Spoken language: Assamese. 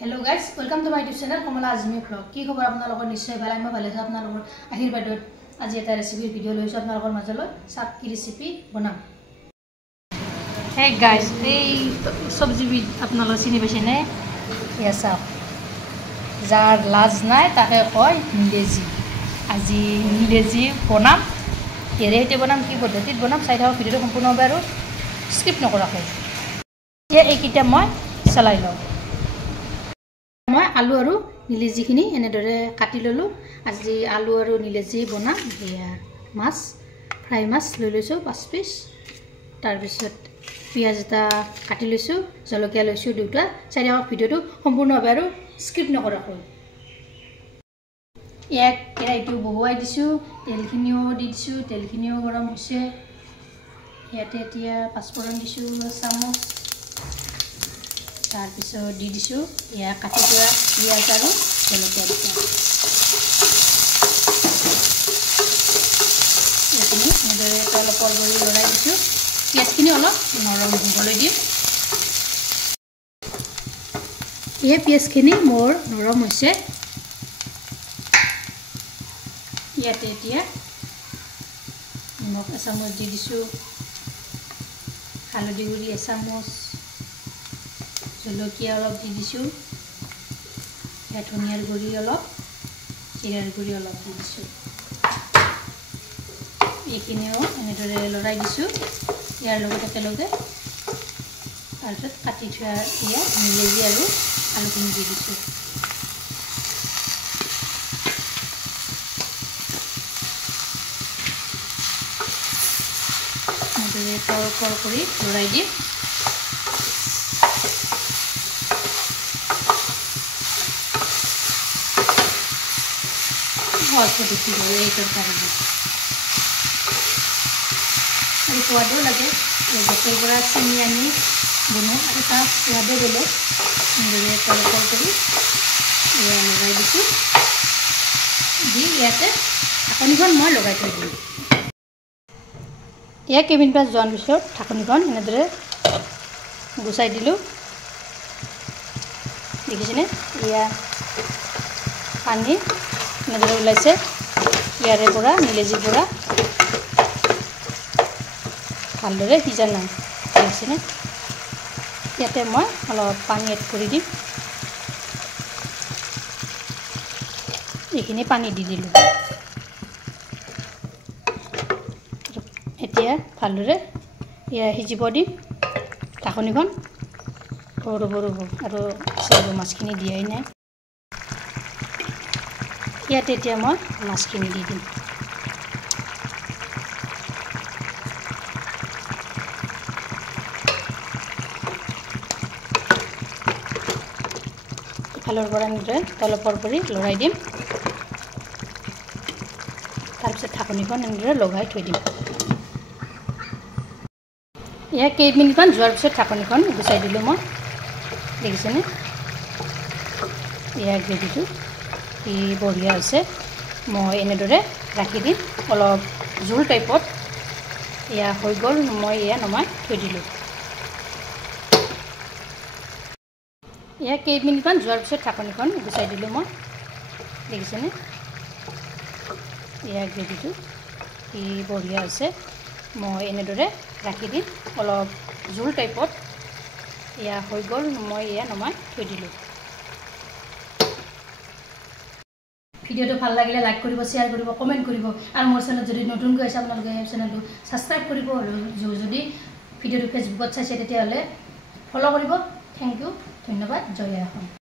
Hello guys, welcome to my YouTube channel Kamala Azmi Vlog. কি খবৰ আপোনালোকৰ নিশ্চয় ভাল মই ভালে আছো আপোনালোকৰ আশীৰ্বাদত আজি এটা ৰেচিপি ভিডিও লৈছো আপোনালোকৰ মাজলৈ সাত কি ৰেচিপি বনাম Hey guys, এই সবজি বি আপোনালোক চিনি পাইছে নে ইয়াসা যাৰ লাজ নাই তাকে কয় নিলেজি আজি নিলেজি বনাম এৰেতে বনাম কি পদ্ধতিত বনাম চাই থাকক ভিডিওটো সম্পূৰ্ণভাৱে আৰু স্কিপ নকৰাকৈ এইকিটা মই চলাই লওঁ মই আলু আৰু নিলেজিখিনি এনেদৰে কাটি ললো আজি আলু আৰু নিলেজি বনাম ইয়া মাছ ফ্ৰাই মাছ লৈ লৈছো 5 পিস তাৰ পিছত পিয়াজ এটা কাটি লৈছো জলকীয়া লৈছো দুটা চাই থাকক ভিডিওটো সম্পূৰ্ণভাৱে আৰু স্কিপ নকৰাকৈ এক কেৰাইটো বহুৱাই দিছো তেলখিনিও দি দিছো তেলখিনিও গৰম হৈছে ইয়াতে এতিয়া পাঁচফোৰণ দিছো চামুচ তাৰ পিছত দি দিছো ইয়া কাটি থোৱা পিয়াজ আৰু জলকীয়া দিছো এইখিনি এনেদৰে অলপ কৰি লৰাই দিছো পিয়াজখিনি অলপ নৰম হ'বলৈ দিম এই পিয়াজখিনি মোৰ নৰম হৈছে ইয়াতে এতিয়া নিমখ এচামুচ দি দিছো হালধি গুড়ি এচামুচ জলকীয়া অলপ দি দিছো ধনিয়াৰ গুড়ি অলপ জিৰাৰ গুড়ি অলপ দি দিছো এইখিনিও এনেদৰে লৰাই দিছো ইয়াৰ লগত একেলগে তাৰপিছত কাটি থোৱা ইয়া নিলেজি আৰু আলুখিনি দি দিছো এনেদৰে কৰ কৰি লৰাই দিম बहुत पद्धति है ये तरकारी और स्वादो लगे ये बटर बड़ा चिनी आनी बनो और ता स्वादो बेले इंदरे तलकर करी ये लगाई दिसु दी याते ढाकनिखन মই লগাই থৈ দিম ইয়া কেবিন পাস জন পিছত ঢাকনিখন এনেদৰে গুছাই দিলো দেখিছেনে ইয়া পানী এনেদৰে ওলাইছে ইয়াৰে পৰা নিলেজিৰ পৰা ভালদৰে সিজা নাই দেখিছেনে ইয়াতে মই অলপ পানী এড কৰি দিম এইখিনি পানী দি দিলোঁ এতিয়া ভালদৰে ইয়া সিজিব দিম ঢাকনিখন ৰ'ব আৰু চেলো মাছখিনি দিয়াই নাই ইয়াতে এতিয়া মই মাছখিনি দি দিম আলুৰ পৰা এনেদৰে তলপৰ কৰি লৰাই দিম তাৰপিছত ঢাকনিখন এনেদৰে লগাই থৈ দিম ইয়াৰ কেইমিনিটমান যোৱাৰ পিছত ঢাকনিখন গুচাই দিলোঁ মই দেখিছেনে ইয়াৰ গ্ৰেভিটো কি বঢ়িয়া আছে মই এনেদৰে ৰাখি দিম অলপ জোল টাইপত ইয়া হৈ গ'ল মই ইয়া নমাই থৈ দিলোঁ ইয়া কেইমিনিটমান যোৱাৰ পিছত ঢাকনিখন গুচাই দিলোঁ মই দেখিছেনে ইয়াৰ গ্ৰেভিটো কি বঢ়িয়া আছে মই এনেদৰে ৰাখি দিম অলপ জোল টাইপত ইয়া হৈ গ'ল মই ইয়া নমাই থৈ দিলোঁ ভিডিওটো ভাল লাগিলে লাইক কৰিব শেয়াৰ কৰিব কমেন্ট কৰিব আৰু মোৰ চেনেল যদি নতুনকৈ আছে আপোনালোকে এই চেনেলটো সাবস্ক্ৰাইব কৰিব আৰু যদি ভিডিওটো ফেসবুকত চাইছে তেতিয়া হলে ফলো কৰিব থ্যাংক ইউ ধন্যবাদ জয় আহোম